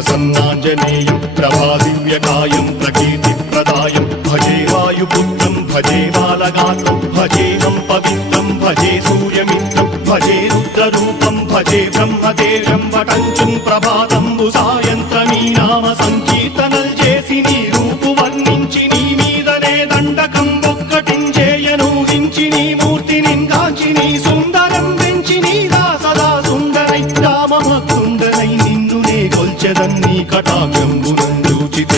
ప్రసన్నాంజనేయం ప్రభాదివ్యకాయం ప్రకీర్తిప్రదాయం భజే వాయుపుత్రం భజే బాలగాత్రం భజేహం పవిత్రం భజే సూర్యమిత్రం భజే రుద్రరూపం భజే బ్రహ్మదేవం వటంచుం ప్రభాతంబు సాయంత్రమీ నామ సంకీర్తనల్ చేసి నీ రూపు వర్ణించి నీ మీదనే దండకం ఒక్కటించేయనూహించి నీ మూర్తిని గాంచి నీ సుందరం పెంచి నీదా సదా సుందరై రామభక్తుండనై నిన్ను నే గొల్చెదన్ నీ కటాక్షంబునం చూచితే